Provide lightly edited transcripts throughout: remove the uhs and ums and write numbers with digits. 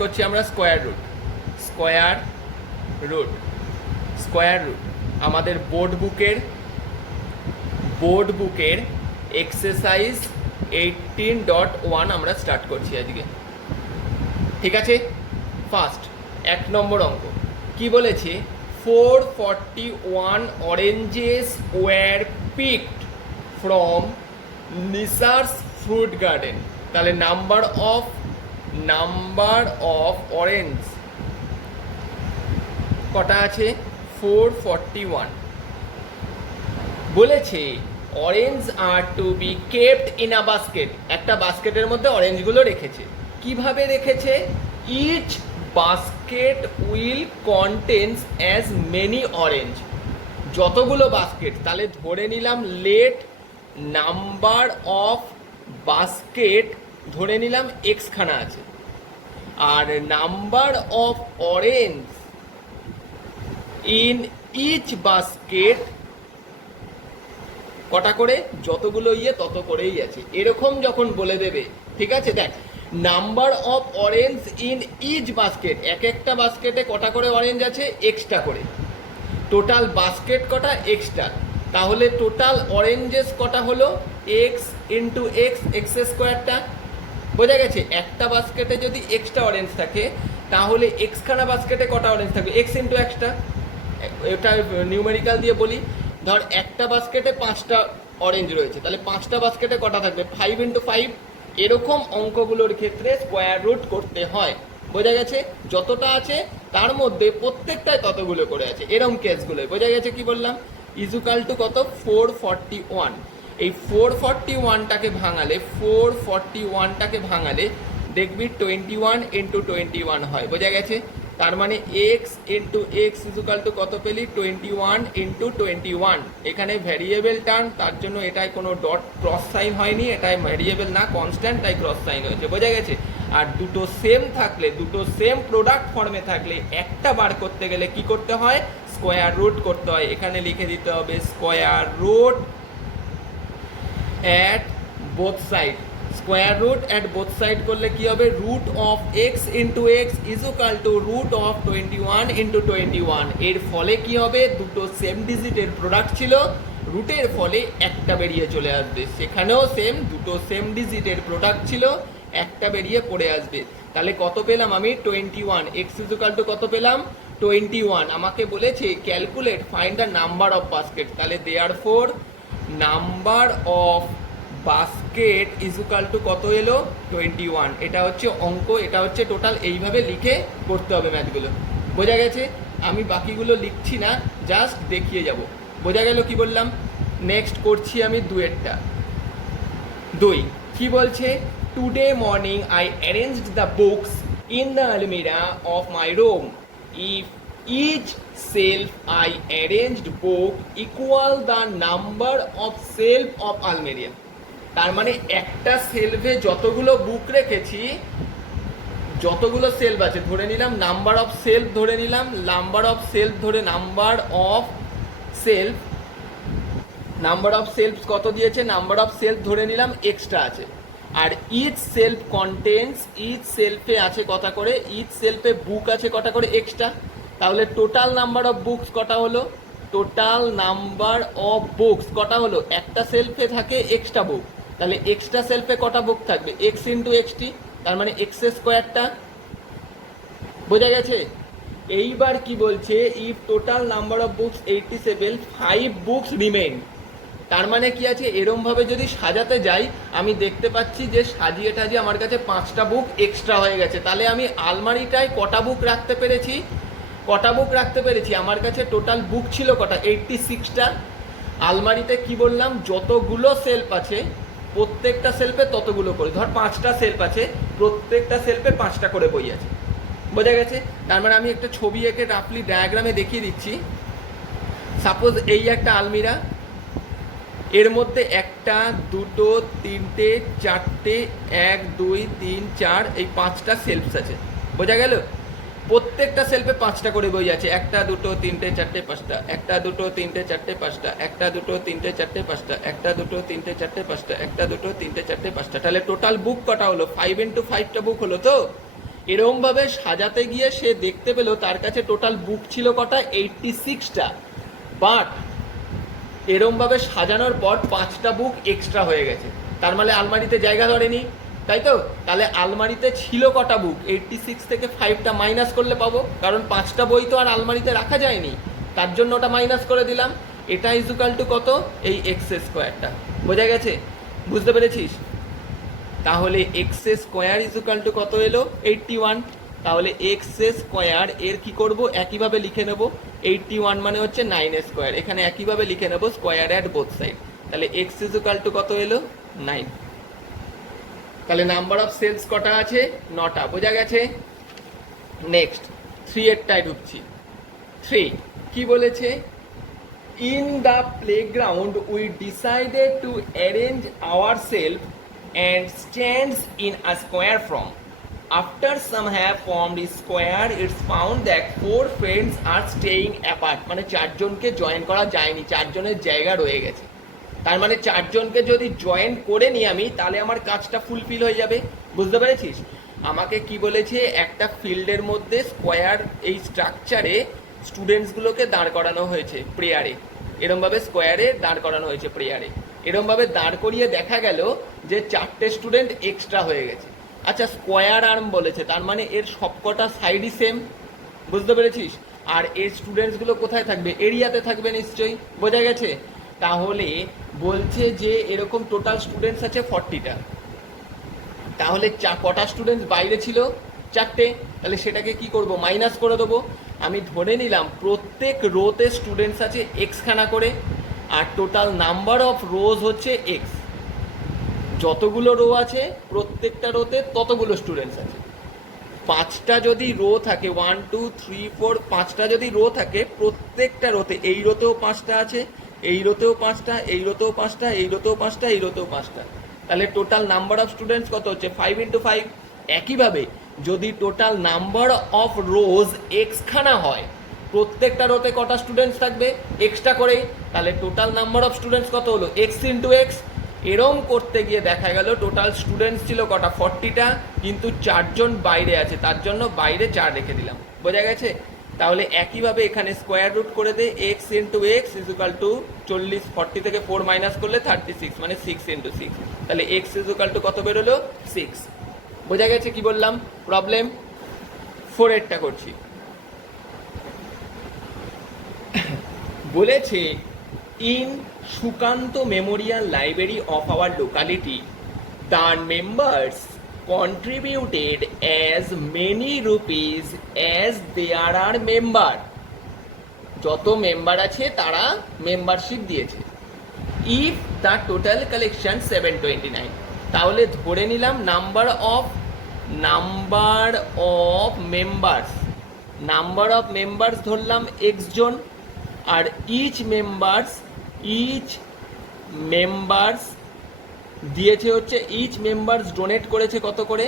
করছি আমরা square root. আমাদের বোর্ড বুকের এক্সারসাইজ 18.1 আমরা স্টার্ট করছি আজকে, ঠিক আছে। ফার্স্ট 1 নম্বর অঙ্ক কি বলেছে, 441 oranges were picked from Nisar's fruit garden. তাহলে নাম্বার অফ অরেঞ্জ কটা আছে, 441। বলেছে orange are to be kept in a basket, একটা বাস্কেটের মধ্যে অরেঞ্জগুলো রেখেছে। কিভাবে রেখেছে, each basket will contains as many orange, যতগুলো বাস্কেট, তাহলে ধরে নিলাম লেট নাম্বার অফ বাস্কেট ধরে নিলাম এক্স খানা আছে, আর number of orange in each basket কটা করে, যতগুলো তত করেই আছে। এরকম যখন বলে দেবে, ঠিক আছে, দেখ number of orange in each basket, এক একটা বাস্কেটে কটা করে অরেঞ্জ আছে, এক্সট্রা করে। টোটাল বাস্কেট কটা, এক্সট্রা। তাহলে টোটাল অরেঞ্জেস কটা হলো, এক্স ইন্টু এক্স, এক্স স্কোয়ারটা। বোঝা গেছে, একটা বাস্কেটে যদি এক্সট্রা অরেঞ্জ থাকে তাহলে এক্সখানা বাস্কেটে কটা অরেঞ্জ থাকবে, এক্স ইন্টু এক্সটা। এটা নিউমেরিক্যাল দিয়ে বলি, ধর একটা বাস্কেটে 5টা অরেঞ্জ রয়েছে, তাহলে 5টা বাস্কেটে কটা থাকবে, 5 ইন্টু 5। এরকম অঙ্কগুলোর ক্ষেত্রে স্কোয়ার রুট করতে হয়। বোঝা গেছে, যতটা আছে তার মধ্যে প্রত্যেকটায় ততগুলো করে আছে, এরকম কেসগুলো। বোঝা গেছে কি বললাম, ইজুকাল টু কত, 441। এই 441টাকে ভাঙালে দেখবি 21 ইন্টু 21 হয়। বোঝা গেছে, তার মানে x into x is equal to কত পেলি, 21 ইন্টু 21। এখানে ভ্যারিয়েবল টার্ম, তার জন্য এটাই কোনো ডট ক্রস সাইন হয়নি, এটাই ভ্যারিয়েবল না, কনস্ট্যান্ট, তাই ক্রস সাইন হয়েছে। বোঝা গেছে। আর দুটো সেম থাকলে, দুটো সেম প্রোডাক্ট ফর্মে থাকলে একটা বার করতে গেলে কি করতে হয়, স্কোয়ার রুট করতে হয়। এখানে লিখে দিতে হবে square root at both side. Square root at both side করলে কি হবে, root of x into x is equal to root of 21 into 21। এর ফলে কি হবে, দুটো সেম ডিজিটের প্রোডাক্ট ছিল, রুটের ফলে একটা বেরিয়ে চলে আসবে। সেখানেও সেম, দুটো সেম ডিজিটের প্রোডাক্ট ছিল, একটা বেরিয়ে পড়ে আসবে। তাহলে কত পেলাম আমি, 21। এক্স ইজুকাল টু কত পেলাম, 21। আমাকে বলেছে calculate find the number of basket, তাহলে therefore number of basket is equal to কত এলো, 21। এটা হচ্ছে অঙ্ক, এটা হচ্ছে টোটাল। এইভাবে লিখে করতে হবে ম্যাথগুলো। বোঝা গেছে, আমি বাকিগুলো লিখছি না, জাস্ট দেখিয়ে যাব। বোঝা গেল কি বললাম। নেক্সট করছি আমি দুয়েরটা। 2 কি বলছে, today morning I arranged the books in the almirah of my room. If each shelf I arranged book equal the number of shelf of almirah. তার মানে একটা সেলফে যতগুলো বুক রেখেছি, যতগুলো সেলফ আছে ধরে নিলাম, নাম্বার অফ সেলফ ধরে নিলাম, নাম্বার অফ সেলফ কত দিয়েছে, নাম্বার অফ সেলফ ধরে নিলাম এক্সট্রা আছে। আর ইচ সেলফ কন্টেন্স, ইচ সেলফে আছে কটা করে, ইচ সেলফে বুক আছে কটা করে, এক্সট্রা। তাহলে টোটাল নাম্বার অফ বুকস কটা হলো, টোটাল নাম্বার অফ বুকস কটা হলো, একটা সেলফে থাকে এক্সট্রা বুক, তাহলে এক্সট্রা সেলফে কটা বুক থাকবে, এক্স ইন্টু এক্সটি, তার মানে এক্স স্কোয়ারটা। বোঝা গেছে। এইবার কি বলছে, if total number of books 87, 5 books remain. তার মানে কি আছে, এরমভাবে যদি সাজাতে যাই আমি দেখতে পাচ্ছি যে সাজিয়ে টাজিয়ে আমার কাছে 5টা বুক এক্সট্রা হয়ে গেছে। তাহলে আমি আলমারিটায় কটা বুক রাখতে পেরেছি, আমার কাছে টোটাল বুক ছিল কটা, 86টা। আলমারিতে কি বললাম, যতগুলো সেলফ আছে প্রত্যেকটা সেলফে ততগুলো করে, ধর 5টা সেলফ আছে, প্রত্যেকটা সেলফে 5টা করে বই আছে। বোঝা গেছে। তার মানে আমি একটা ছবি এঁকে রাফলি ডায়াগ্রামে দেখিয়ে দিচ্ছি। সাপোজ এই একটা আলমিরা, এর মধ্যে 1, 2, 3, 4, 1, 2, 3, 4 এই 5টা সেলফস আছে। বোঝা গেল। প্রত্যেকটা সেলফে 5টা করে বই আছে, 1, 2, 3, 4, 5টা, 1, 2, 3, 4, 5টা, 1, 2, 3, 4, 5টা, 1, 2, 3, 4, 5টা, 1, 2, 3, 4, 5টা। তাহলে টোটাল বুক কটা হলো, 5 ইন্টু 5টা বুক হলো। তো এরমভাবে সাজাতে গিয়ে সে দেখতে পেলো তার কাছে টোটাল বুক ছিল কটা, 86টা, বাট এরমভাবে সাজানোর পর 5টা বুক এক্সট্রা হয়ে গেছে, তার মানে আলমারিতে জায়গা ধরেনি, তাই তো? তাহলে আলমারিতে ছিল কটা বুক, 86 থেকে 5টা মাইনাস করলে পাবো, কারণ 5টা বই তো আর আলমারিতে রাখা যায়নি, তার জন্য ওটা মাইনাস করে দিলাম। এটা ইজুকাল টু কত, এই এক্স স্কোয়ারটা। বোঝা গেছে? বুঝতে পেরেছিস? তাহলে এক্স স্কোয়ার ইজুকাল টু কত এলো, 81। তাহলে এক্স স্কোয়ার এর কি করব, একইভাবে লিখে নেব, 81 মানে হচ্ছে 9 স্কোয়ার, এখানে একইভাবে লিখে নেব স্কোয়ার অ্যাট বোথ সাইড। তাহলে এক্স ইজুকাল টু কত এলো, 9। তাহলে নাম্বার অফ সেলস কটা আছে, 9টা। বোঝা গেছে? নেক্সট 3 এরটায় ঢুকছি। 3 কি বলেছে, in the playground we decided to arrange our self and stands in a square form. After some have formed a square, it's found that 4 friends are staying apart. মানে 4 জনকে join করা যায়নি, 4 জনের জায়গা রয়ে গেছে। তার মানে 4 জনকে যদি জয়েন করে নিই আমি, তাহলে আমার কাজটা ফুলফিল হয়ে যাবে। বুঝতে পেরেছিস? আমাকে কি বলেছে, একটা ফিল্ডের মধ্যে স্কোয়ার এই স্ট্রাকচারে স্টুডেন্টসগুলোকে দাঁড় করানো হয়েছে প্রেয়ারে, এরমভাবে স্কোয়ারে দাঁড় করানো হয়েছে প্রেয়ারে, এরমভাবে দাঁড় করিয়ে দেখা গেল যে 4টে স্টুডেন্ট এক্সট্রা হয়ে গেছে। আচ্ছা, স্কোয়ার আর্ম বলেছে, তার মানে এর সবকটা সাইডই সেম। বুঝতে পেরেছিস? আর এর স্টুডেন্টসগুলো কোথায় থাকবে, এরিয়াতে থাকবে নিশ্চয়ই। বোঝা গেছে? তাহলে বলছে যে এরকম টোটাল স্টুডেন্টস আছে 40টা, তাহলে কটা স্টুডেন্টস বাইরে ছিল, 4টে। তাহলে সেটাকে কি করব, মাইনাস করে দেবো। আমি ধরে নিলাম প্রত্যেক রোতে স্টুডেন্টস আছে এক্স খানা করে, আর টোটাল নাম্বার অফ রোজ হচ্ছে এক্স। যতগুলো রো আছে প্রত্যেকটা রোতে ততগুলো স্টুডেন্টস আছে। 5টা যদি রো থাকে, 1 2 3 4, 5টা যদি রো থাকে, প্রত্যেকটা রোতে, এই রোতেও 5টা আছে, এই রোতেও 5টা, এই রোতেও 5টা, এই রোতেও 5টা, এই রোতেও 5টা। তাহলে টোটাল নাম্বার অফ স্টুডেন্টস কত হচ্ছে, 5 × 5। একইভাবে যদি total number of rose x খানা হয়, প্রত্যেকটা রোতে কটা স্টুডেন্টস থাকবে, এক্সট্রা করেই, তাহলে টোটাল নাম্বার অফ স্টুডেন্টস কত হলো, এক্স × এক্স। এরম করতে গিয়ে দেখা গেল টোটাল স্টুডেন্টস ছিল কটা, 40টা, কিন্তু 4 জন বাইরে আছে, তার জন্য বাইরে 4 রেখে দিলাম। বোঝা গেছে? তাহলে একইভাবে এখানে স্কোয়ার রুট করে দে, এক্স × এক্স ইজুকাল টু 40, 40 থেকে 4 মাইনাস করলে 36, মানে 6 × 6। তাহলে এক্স ইজুকাল টু কত বেরোলো, 6। বোঝা গেছে কি বললাম? প্রবলেম 4 এরটা করছি। বলেছে, in Sukanta Memorial library of our locality the members contributed as many rupees as there are member. যত মেম্বার আছে তারা মেম্বারশিপ দিয়েছে। ইফ দ্য টোটাল কালেকশন 729, তাহলে ধরে নিলাম নাম্বার অফ মেম্বার্স ধরলাম এক্স জন, আর ইচ মেম্বার্স দিয়েছে হচ্ছে, ইচ মেম্বার্স ডোনেট করেছে কত করে,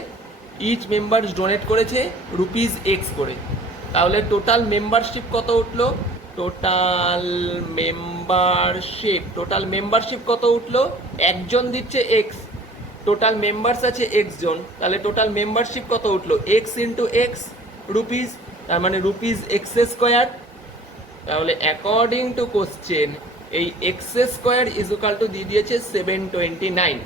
ইচ মেম্বার্স ডোনেট করেছে রুপিস এক্স করে। তাহলে টোটাল মেম্বারশিপ কত উঠলো, টোটাল মেম্বারশিপ কত উঠলো, একজন দিচ্ছে এক্স, টোটাল মেম্বার্স আছে এক্স জন, তাহলে টোটাল মেম্বারশিপ কত উঠলো, এক্স × এক্স রুপিস, তার মানে রুপিস এক্স স্কোয়ার। তাহলে অ্যাকর্ডিং টু কোশ্চেন এই এক্স স্কোয়ার ইজুকাল টু দিয়ে দিয়েছে 729।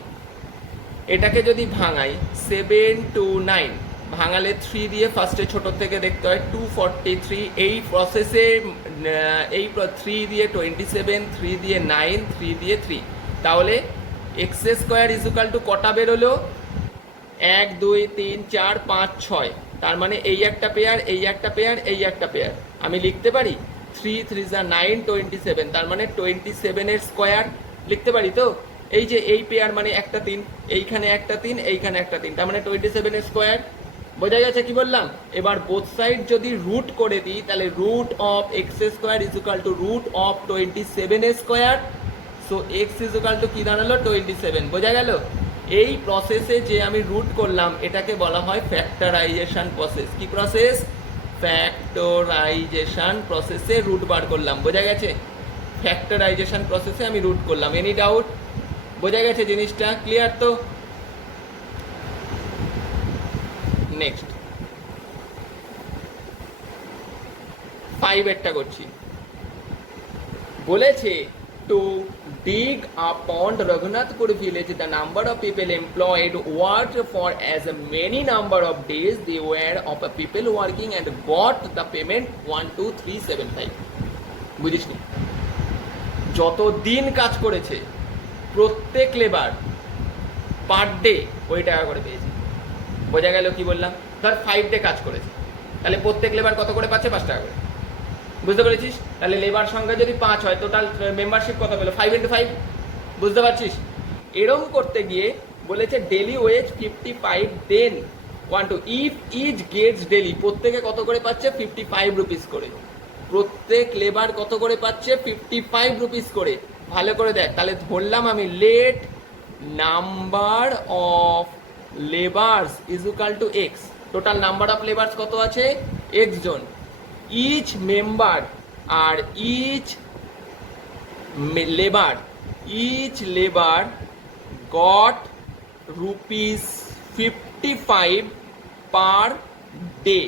এটাকে যদি ভাঙাই, 729 ভাঙালে 3 দিয়ে ফার্স্টে ছোট থেকে দেখতে হয়, 243। এই প্রসেসে এই 3 দিয়ে 27, 3 দিয়ে 9, 3 দিয়ে 3, তাহলে এক্স স্কোয়ার ইজুকাল টু কটা বেরোলো, 1 2 3 4 5 6, তার মানে এই একটা পেয়ার, এই একটা পেয়ার, এই একটা পেয়ার। আমি লিখতে পারি 3 3 9 27, তার মানে 27 এর স্কোয়ার লিখতে পারি তো। এই যে এই পেয়ার মানে একটা 3, এইখানে একটা 3, এইখানে একটা 3, তার মানে 27 এর স্কোয়ার। বোঝা গেছে কি বললাম? এবার বোথ সাইড যদি রুট করে দিই, তাহলে root of x square is equal to root of 27 এর square. So x is equal to কি দাঁড়ালো, 27। বোঝা গেল? এই প্রসেসে যে আমি রুট করলাম এটাকে বলা হয় ফ্যাক্টরাইজেশন প্রসেস। কি প্রসেস? ফ্যাক্টরাইজেশন প্রসেসে রুট বার করলাম। বোঝা গেছে? ফ্যাক্টরাইজেশন প্রসেসে আমি রুট করলাম। Any doubt? বোঝা গেছে জিনিসটা? ক্লিয়ার তো? নেক্সট 5 করছি। বলেছে to dig a pond Raghunathpur village the number of people employed worked for as many number of days they were of a people working and got the payment 12375 বুঝিসনি যত দিন কাজ করেছে প্রত্যেক লেবার পার ডে ওই টাকা করে পেয়েছে। বোঝা গেল কি বললাম? ধর 5 ডে কাজ করেছে তাহলে প্রত্যেক লেবার কত করে পাচ্ছে? 5 টাকা করে। বুঝতে পেরেছিস? তাহলে লেবার সংখ্যা যদি 5 হয় টোটাল মেম্বারশিপ কত পেলো? 5 × 5। বুঝতে পারছিস? এরম করতে গিয়ে বলেছে daily wage 55 then 1 2 if each gets daily প্রত্যেকে কত করে পাচ্ছে? 55 রুপিস করে। প্রত্যেক লেবার কত করে পাচ্ছে? 55 রুপিস করে। ভালো করে দেখ, তাহলে ধরলাম আমি let number of labours is equal to X. Total number of labours কত আছে? x জন। each member আর each labor got rupees 55 per day।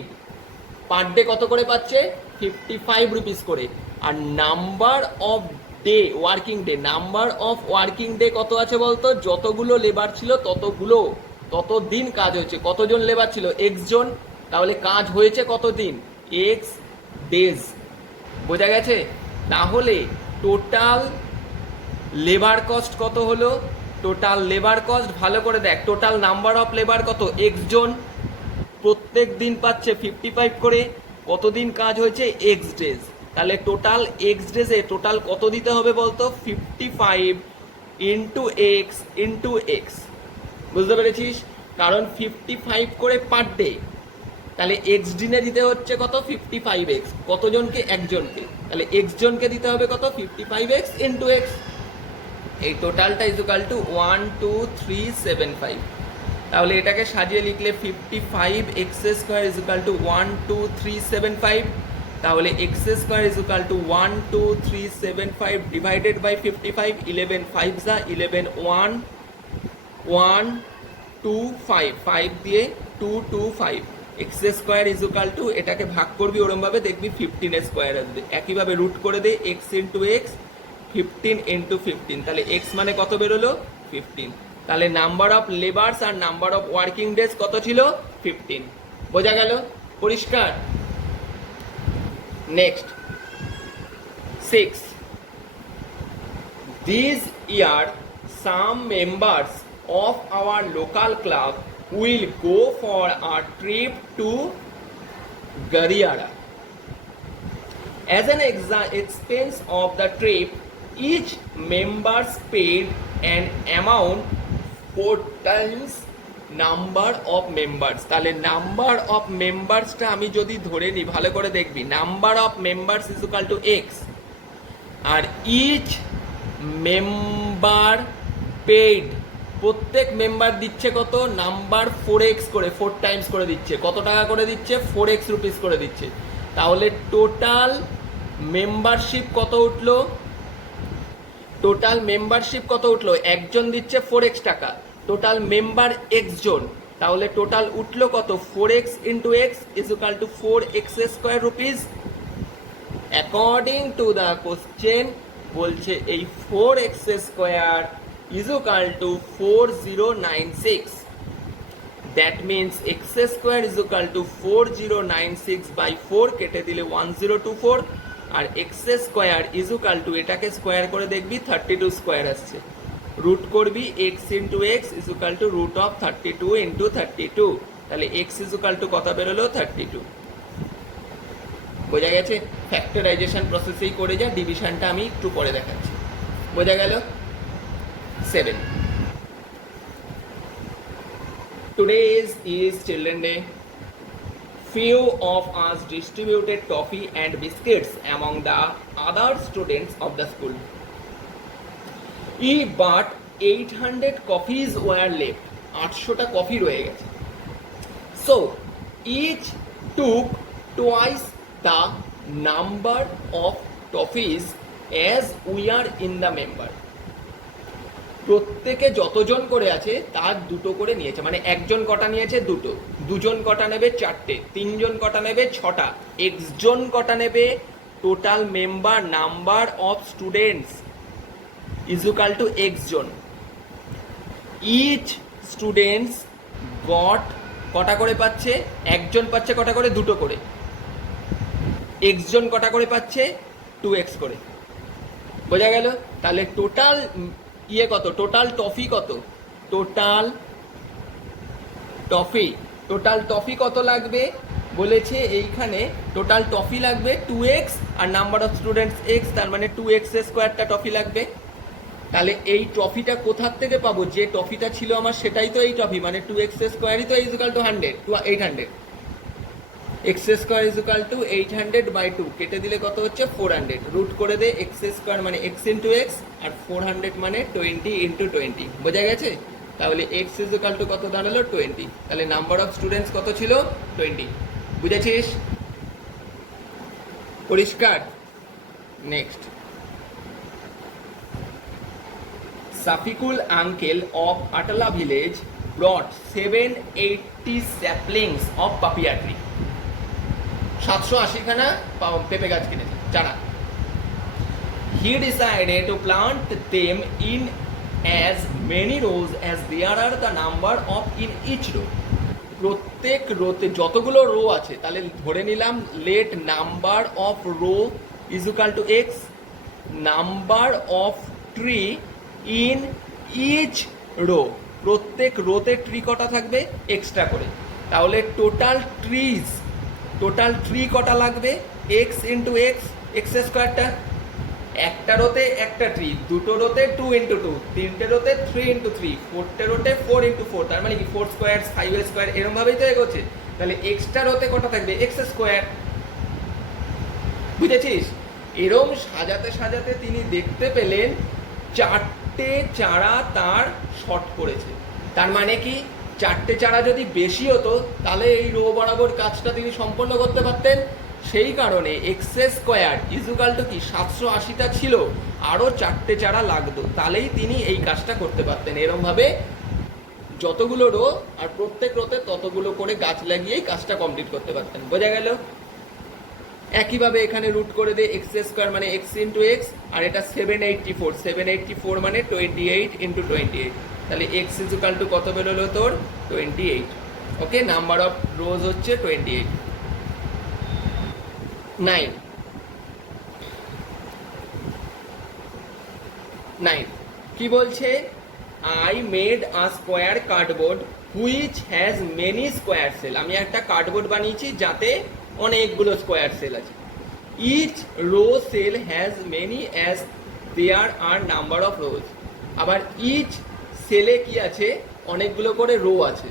Per day কত করে পাচ্ছে? 55 রুপিস করে। আর number of day working day, number of working day কত আছে বলতো? যতগুলো লেবার ছিল তত দিন কাজ হয়েছে। কতজন লেবার ছিল? x জন। তাহলে কাজ হয়েছে কত দিন? x days. বোঝা গেছে? তাহলে টোটাল লেবার কস্ট কত হলো? টোটাল লেবার কস্ট ভালো করে দেখ, টোটাল নাম্বার অফ লেবার কত? x জন। প্রত্যেক দিন পাচ্ছে 55 করে। কতদিন কাজ হয়েছে? x days. তাহলে টোটাল x ডেজে টোটাল কত দিতে হবে বলতো? 55 ইন্টু x ইন্টু x। বুঝতে পেরেছিস? কারণ 55 করে পার ডে, তাহলে এক্স দিনে দিতে হচ্ছে কত? 55x। কতজনকে? একজনকে। তাহলে এক্স জনকে দিতে হবে কত? 55x into x. এই টোটালটা ইজ ইকুয়াল টু 12375। তাহলে এটাকে সাজিয়ে লিখলে 55x square is equal to 12375। তাহলে x square is equal to 12375 divided by 55। 11 5 যা 11 1 1 2 5 5 দিয়ে 225। X square is equal two, এটাকে ভাগ করবি ওরম ভাবে দেখবি 15 স্কোয়ার আসবে। একইভাবে রুট করে দে এক্স ইন্টু এক্স, 15 ইন্টু 15। তাহলে এক্স মানে কত বেরোলো? 15। তাহলে নাম্বার অফ লেবার্স আর নাম্বার অফ ওয়ার্কিং ডেজ কত ছিল? 15। বোঝা গেল? পরিষ্কার? Next 6, this year some members of our local club will go for a trip to Gariara. As an expense of the trip, each members paid an amount 4 times number of members. তাহলে number of মেম্বার্সটা আমি যদি ধরে নিই, ভালো করে দেখবি, number of members is equal to x, আর ইচ মেম্বার পেইড, প্রত্যেক মেম্বার দিচ্ছে কত? নাম্বার 4x করে, 4 টাইমস করে দিচ্ছে। কত টাকা করে দিচ্ছে? 4x রুপিস করে দিচ্ছে। তাহলে টোটাল মেম্বারশিপ কত উঠলো? টোটাল মেম্বারশিপ কত উঠলো? একজন দিচ্ছে 4x টাকা, টোটাল মেম্বার x জন। তাহলে টোটাল উঠলো কত? 4x into x is equal two 4x square rupees. According to the question বলছে এই 4x square is equal to 4096. That means x square is equal to 4096 by 4 কেটে দিলে 1024, আর x square is equal to, এটাকে square করে দেখবি 32 square আসছে। Root করবি x into x is equal to root of 32 into 32। তাহলে x is equal to কত বেরোলো? 32। বোঝা গেছে? ফ্যাক্টরাইজেশন প্রসেসেই করে যা, ডিভিশনটা আমি একটু পরে দেখাচ্ছি। বোঝা গেল? 7. Today is Children's Day. Few of us distributed toffee and biscuits among the other students of the school. But 800 coffees were left. 800টা coffee রয়ে গেছে। So each took twice the number of toffees as we are in the member. প্রত্যেকে যতজন করে আছে তার দুটো করে নিয়েছে, মানে একজন কটা নিয়েছে দুটো, দুজন কটা নেবে চারটে, তিনজন কটা নেবে ছটা, এক্স জন কটা নেবে, total member number of students is equal to x জন। ইচ স্টুডেন্টস গট কটা করে পাচ্ছে, একজন পাচ্ছে কটা করে, দুটো করে, এক্স জন কটা করে পাচ্ছে, 2x করে। বোঝা গেল? তাহলে টোটাল ইয়ে কত, টোটাল টফি কত, টোটাল টফি কত লাগবে বলেছে এইখানে, টোটাল টফি লাগবে 2x আর নাম্বার অফ স্টুডেন্টস x, তার মানে 2x স্কোয়ারটা টফি লাগবে। তাহলে এই ট্রফিটা কোথার থেকে পাবো, যে ট্রফিটা ছিল আমার সেটাই তো এই ট্রফি, মানে 2x স্কোয়ারই তো is equal two 100, 800, x square is equal two 800/2, কেটে দিলে কত হচ্ছে 400, রুট করে দে x স্কোয়ার মানে x ইন্টু x আর 400 মানে 20 ইন্টু 20। বোঝা গেছে? তাহলে x ইজ ইকুয়াল টু কত দাঁড়ালো 20, তাহলে নাম্বার অফ স্টুডেন্টস কত ছিল 20। বুঝেছিস? পরিষ্কার? Next, Safikul uncle of Atala village brought 780 saplings of papaya tree. 780 খানা পেঁপে গাছ কিনেছে চারা। He decided to plant them in as many rows as there are the number of in each row. প্রত্যেক রোতে যতগুলো রো আছে, তাহলে ধরে নিলাম let number of row is equal to x, number of tree in each row, প্রত্যেক রোতে tree কটা থাকবে এক্সট্রা করে। তাহলে টোটাল ট্রি কটা লাগবে, এক্স ইন্টু এক্স, এক্স স্কোয়ারটা, একটা রোতে একটা ট্রি, দুটো রোতে 2 ইন্টু 2, তিনটে রোতে 3 ইন্টু 3, ফোরটে রোতে 4 ইন্টু 4, তার মানে কি 4 স্কোয়ার 5 স্কোয়ার, এরকম ভাবেই তো এগোচ্ছে। তাহলে এক্সট্রা রোতে কটা থাকবে, এক্স স্কোয়ার। বুঝেছিস? এরম সাজাতে সাজাতে তিনি দেখতে পেলেন 4টে চারা তার শর্ট পড়েছে। তার মানে কি, 4টে চারা যদি বেশি হতো তাহলে এই রো বরাবর কাজটা তিনি সম্পন্ন করতে পারতেন। সেই কারণে x square is equal two কি 780টা ছিল, আরও 4টে চারা লাগতো, তাহলেই তিনি এই কাজটা করতে পারতেন। এরমভাবে যতগুলো রো আর প্রত্যেক রোতে ততগুলো করে গাছ লাগিয়েই কাজটা কমপ্লিট করতে পারতেন। বোঝা গেল? একইভাবে এখানে রুট করে দে এক্স স্কোয়ার মানে এক্স ইন্টু এক্স, আর এটা 784 মানে 28 ইন্টু 28, তাহলে এক্স ইজ ইকুয়াল টু কত বেরোলো তোর 28। ওকে, নাম্বার অফ রোজ হচ্ছে 28। 9 কি বলছে, I made a square cardboard which has many square cell. আমি একটা কার্ডবোর্ড বানিয়েছি যাতে অনেকগুলো স্কোয়ার সেল আছে। Each row cell has many as there are number of rows. আবার ইচ সেলে কি আছে, অনেকগুলো করে রো আছে।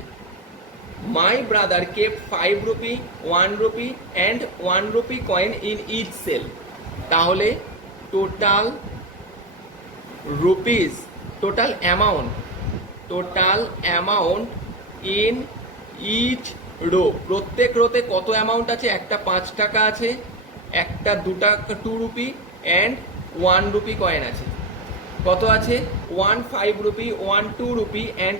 My brother kept 5 rupee, 1 rupee and 1 rupee coin in each cell. তাহলে total rupees, total amount in each row, প্রত্যেক রোতে কত অ্যামাউন্ট আছে, একটা 5 টাকা আছে, একটা 2 রুপি অ্যান্ড 1 রুপি কয়েন আছে। কত আছে, 1 5 rupee, 1 2 rupee and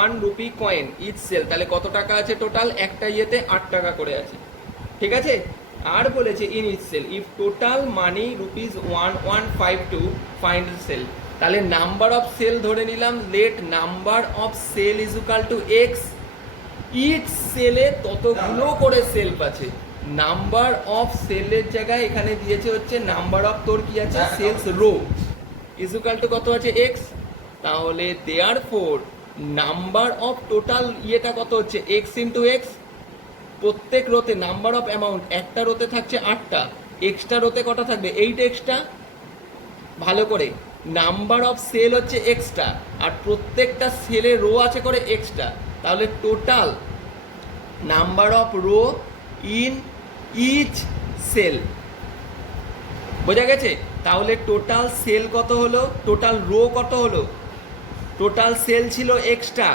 1 rupee coin each cell. তাহলে কত টাকা আছে টোটাল, একটা ইয়েতে 8 টাকা করে আছে। ঠিক আছে? আর বলেছে in each cell if total money rupees 1152 find cell. তাহলে নাম্বার অফ সেল ধরে নিলাম, let number of cell is equal to x, each সেলে ততগুলো করে সেলফ আছে। নাম্বার অফ সেলের জায়গায় এখানে দিয়েছে হচ্ছে নাম্বার অফ তোর কি আছে cells row is equal to কত আছে এক্স। তাহলে দেয়ারফর নাম্বার অফ টোটাল ইয়েটা কত হচ্ছে এক্স ইন্টু এক্স। প্রত্যেক রোতে নাম্বার অফ অ্যামাউন্ট, একটা রোতে থাকছে 8টা, এক্সট্রা রোতে কটা থাকবে 8 এক্সট্রা। ভালো করে, নাম্বার অফ সেল হচ্ছে এক্সট্রা আর প্রত্যেকটা সেলে রো আছে করে এক্সট্রা। তাহলে total number of row in each cell. বোঝা গেছে? তাহলে টোটাল সেল কত হলো, টোটাল রো কত হলো, টোটাল সেল ছিল এক্সট্রা,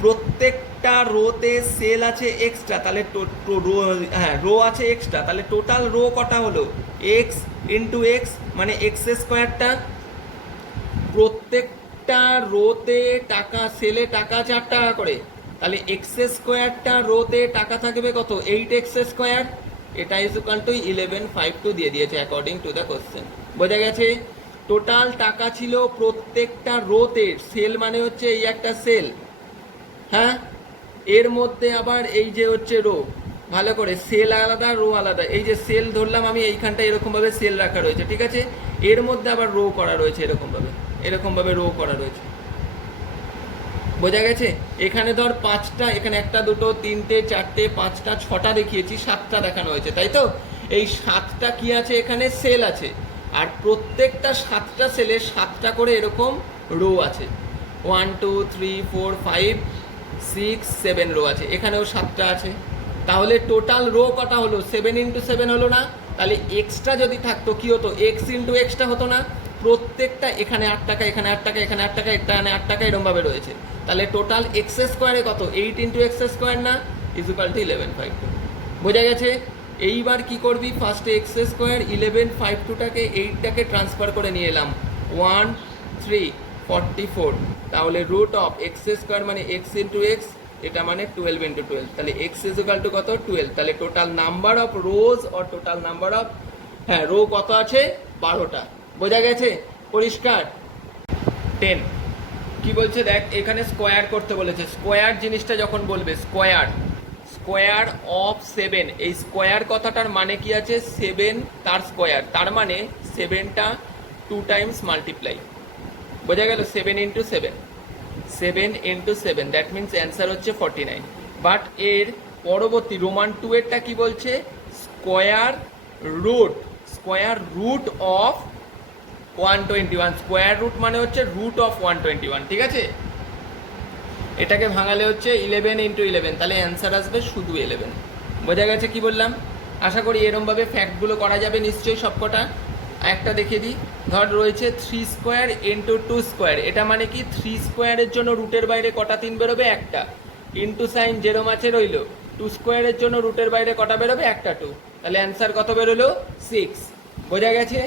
প্রত্যেকটা রোতে সেল আছে এক্সট্রা, তাহলে রো আছে এক্সট্রা, তাহলে টোটাল রো কটা হলো এক্স ইন্টু এক্স মানে এক্স স্কোয়ারটা, প্রত্যেক প্রত্যেকটা রোতে টাকা, সেলে টাকা 4 টাকা করে, তাহলে এক্স স্কোয়ারটা রোতে টাকা থাকবে কত, 8x²। এটা ইজ ইকুয়াল টু 1152 দিয়ে দিয়েছে অ্যাকর্ডিং টু দ্য কোশ্চেন। বোঝা গেছে? টোটাল টাকা ছিল প্রত্যেকটা রোতে, সেল মানে হচ্ছে এই একটা সেল, হ্যাঁ, এর মধ্যে আবার এই যে হচ্ছে রো, ভালো করে, সেল আলাদা রো আলাদা। এই যে সেল ধরলাম আমি, এইখানটা এরকম ভাবে সেল রাখা রয়েছে, ঠিক আছে, এর মধ্যে আবার রো করা রয়েছে, এরকম ভাবে রো করা রয়েছে। বোঝা গেছে? এখানে ধর 5টা, এখানে 1টা 2টো 3টে 4টে 5টা 6টা দেখিয়েছি, 7টা দেখানো হয়েছে, তাই তো? এই 7টা কি আছে, এখানে সেল আছে, আর প্রত্যেকটা 7টা সেলে 7টা করে এরকম রো আছে। 1 2 3 4 5 6 7 রো আছে, এখানেও 7টা আছে। তাহলে টোটাল রো কটা হলো, 7 × 7 হলো না? তাহলে এক্সট্রা যদি থাকতো কি হতো, এক্স ইন্টু এক্সট্রা হতো না? প্রত্যেকটা এখানে 8 টাকা, এখানে 8 টাকা, এখানে 8 টাকা, এখানে 8 টাকা, এরকমভাবে রয়েছে। তাহলে টোটাল এক্স স্কোয়ারে কত, 8 × x² না, ইকুয়াল টু 1152। বোঝা গেছে? এইবার কি করবি, ফার্স্টে x² 1152টাকে 8টাকে ট্রান্সফার করে নিয়ে এলাম, 1 3 44। তাহলে রুট অফ x² মানে x ইন্টু এক্স, এটা মানে 12 × 12, তাহলে x ইকুয়াল টু কত, 12। তাহলে total number of rose or total number of, হ্যাঁ, রো কত আছে, 12টা। বোঝা গেছে? পরিষ্কার? 10 কি বলছে দেখ, এখানে স্কোয়ার করতে বলেছে। স্কোয়ার জিনিসটা যখন বলবে, স্কোয়ার অফ 7, এই স্কোয়ার কথাটার মানে কি আছে, 7 তার স্কোয়ার, তার মানে 7টা 2 টাইমস মাল্টিপ্লাই। বোঝা গেল? 7 × 7, 7 × 7, দ্যাট মিনস অ্যান্সার হচ্ছে 49। বাট এর পরবর্তী রোমান 2 এরটা কি বলছে, square root of 121। Square root মানে হচ্ছে রুট অফ 121, ঠিক আছে? এটাকে ভাঙালে হচ্ছে 11 × 11, তাহলে অ্যান্সার আসবে শুধু 11। বোঝা গেছে কি বললাম? আশা করি এরমভাবে ফ্যাক্টগুলো করা যাবে নিশ্চয়ই সবকটা। একটা দেখিয়ে দিই, ধর রয়েছে 3² × 2², এটা মানে কি 3² জন্য রুটের বাইরে কটা 3 বেরোবে, একটা, ইন্টু সাইন যেরম আছে রইল, 2² জন্য রুটের বাইরে কটা বেরোবে, একটা 2, তাহলে অ্যান্সার কত বেরোলো, 6। বোঝা গেছে?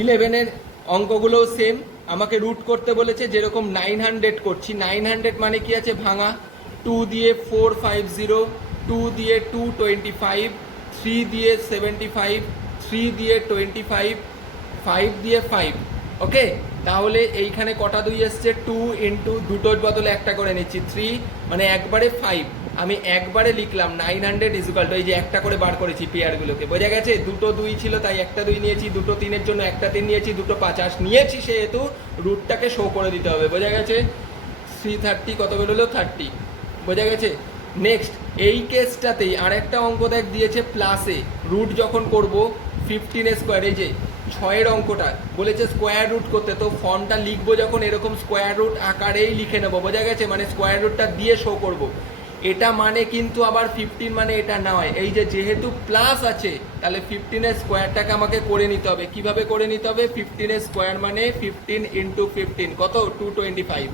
11-এর অঙ্কগুলোও সেম, আমাকে রুট করতে বলেছে, যেরকম 900 করছি, 900 মানে কি আছে, ভাঙা, 2 দিয়ে 450, 2 দিয়ে 225, 3 দিয়ে 75, 3 দিয়ে 25, 5 দিয়ে 5, ওকে? তাহলে এইখানে কটা 2 এসছে, 2 × দুটোর বদলে একটা করে নিচ্ছি, 3 মানে একবারে 5, আমি একবারে লিখলাম 900 ইকুয়াল টু, এই যে একটা করে বার করেছি পেয়ারগুলোকে। বোঝা গেছে? দুটো 2 ছিল তাই একটা 2 নিয়েছি, দুটো 3-এর জন্য একটা 3 নিয়েছি, দুটো 50 নিয়েছি, সেহেতু রুটটাকে শো করে দিতে হবে। বোঝা গেছে? 330 কত বেরোলো, 30। বোঝা গেছে? নেক্সট এই কেসটাতেই আরেকটা অঙ্ক দেখ দিয়েছে প্লাসে, রুট যখন করব 15² এই যে 6-এর অঙ্কটা বলেছে স্কোয়ার রুট করতে, তো ফর্মটা লিখবো যখন এরকম স্কোয়ার রুট আকারেই লিখে নেবো। বোঝা গেছে? মানে স্কোয়ার রুটটা দিয়ে শো করব। এটা মানে কিন্তু আবার 15 মানে এটা নয়, এই যে যেহেতু প্লাস আছে তাহলে 15-এর স্কোয়ারটাকে আমাকে করে নিতে হবে। কিভাবে করে নিতে হবে, 15-এর স্কোয়ার মানে 15 × 15 কত, 225,